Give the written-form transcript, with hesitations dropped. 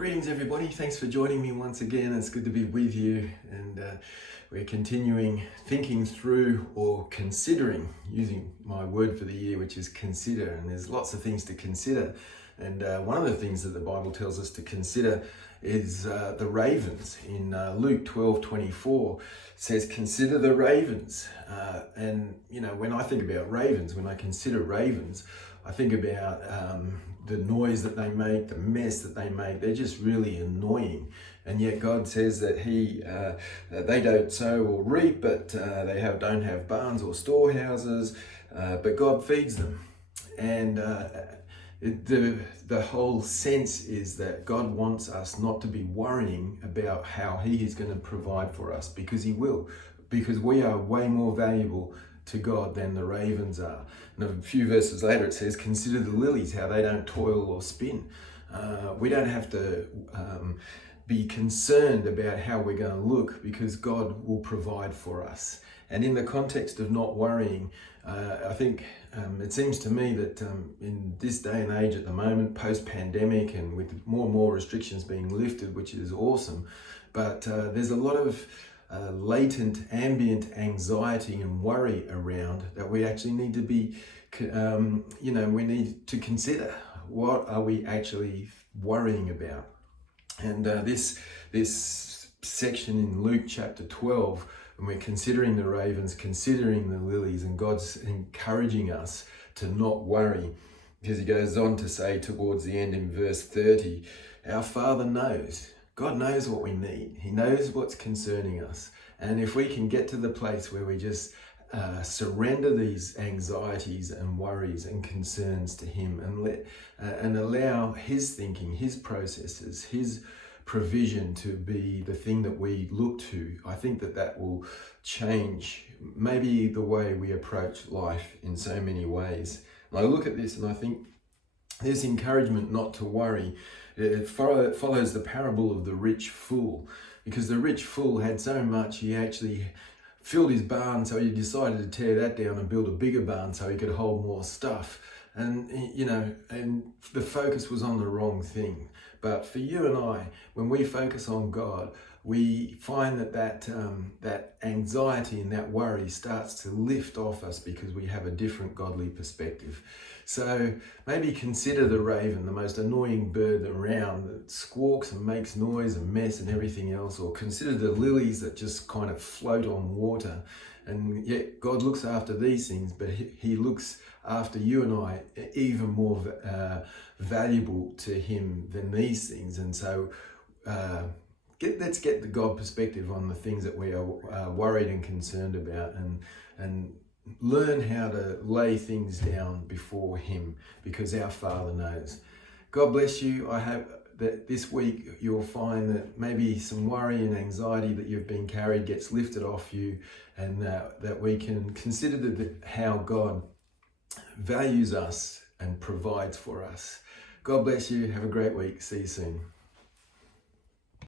Greetings everybody, thanks for joining me once again. It's good to be with you, and we're continuing thinking through or considering, using my word for the year, which is consider. And there's lots of things to consider, and one of the things that the Bible tells us to consider is the ravens. In Luke 12:24 says, consider the ravens. And you know, when I think about ravens, when I consider ravens, I think about the noise that they make, the mess that they make. They're just really annoying. And yet God says that they don't sow or reap, but they don't have barns or storehouses, but God feeds them. And the whole sense is that God wants us not to be worrying about how He is going to provide for us, because He will, because we are way more valuable to God than the ravens are. And a few verses later it says, consider the lilies, how they don't toil or spin. We don't have to be concerned about how we're going to look, because God will provide for us. And in the context of not worrying, I think it seems to me that in this day and age at the moment, post-pandemic and with more and more restrictions being lifted, which is awesome, but there's a lot of latent ambient anxiety and worry around that we actually need to be, we need to consider, what are we actually worrying about? And this section in Luke chapter 12, when we're considering the ravens, considering the lilies, and God's encouraging us to not worry, because He goes on to say towards the end in verse 30, our Father knows. God knows what we need. He knows what's concerning us. And if we can get to the place where we just surrender these anxieties and worries and concerns to Him, and allow His thinking, His processes, His provision to be the thing that we look to, I think that will change maybe the way we approach life in so many ways. And I look at this and I think this encouragement not to worry, it follows the parable of the rich fool, because the rich fool had so much, he actually filled his barn, so he decided to tear that down and build a bigger barn so he could hold more stuff. And and the focus was on the wrong thing. But for you and I, when we focus on God, we find that anxiety and that worry starts to lift off us, because we have a different godly perspective. So maybe consider the raven, the most annoying bird around, that squawks and makes noise and mess and everything else. Or consider the lilies that just kind of float on water. And yet God looks after these things, but He looks after you and I even more valuable to Him than these things. And so let's get the God perspective on the things that we are worried and concerned about, and learn how to lay things down before Him, because our Father knows. God bless you. I hope that this week you'll find that maybe some worry and anxiety that you've been carried gets lifted off you, and that we can consider how God values us and provides for us. God bless you. Have a great week. See you soon.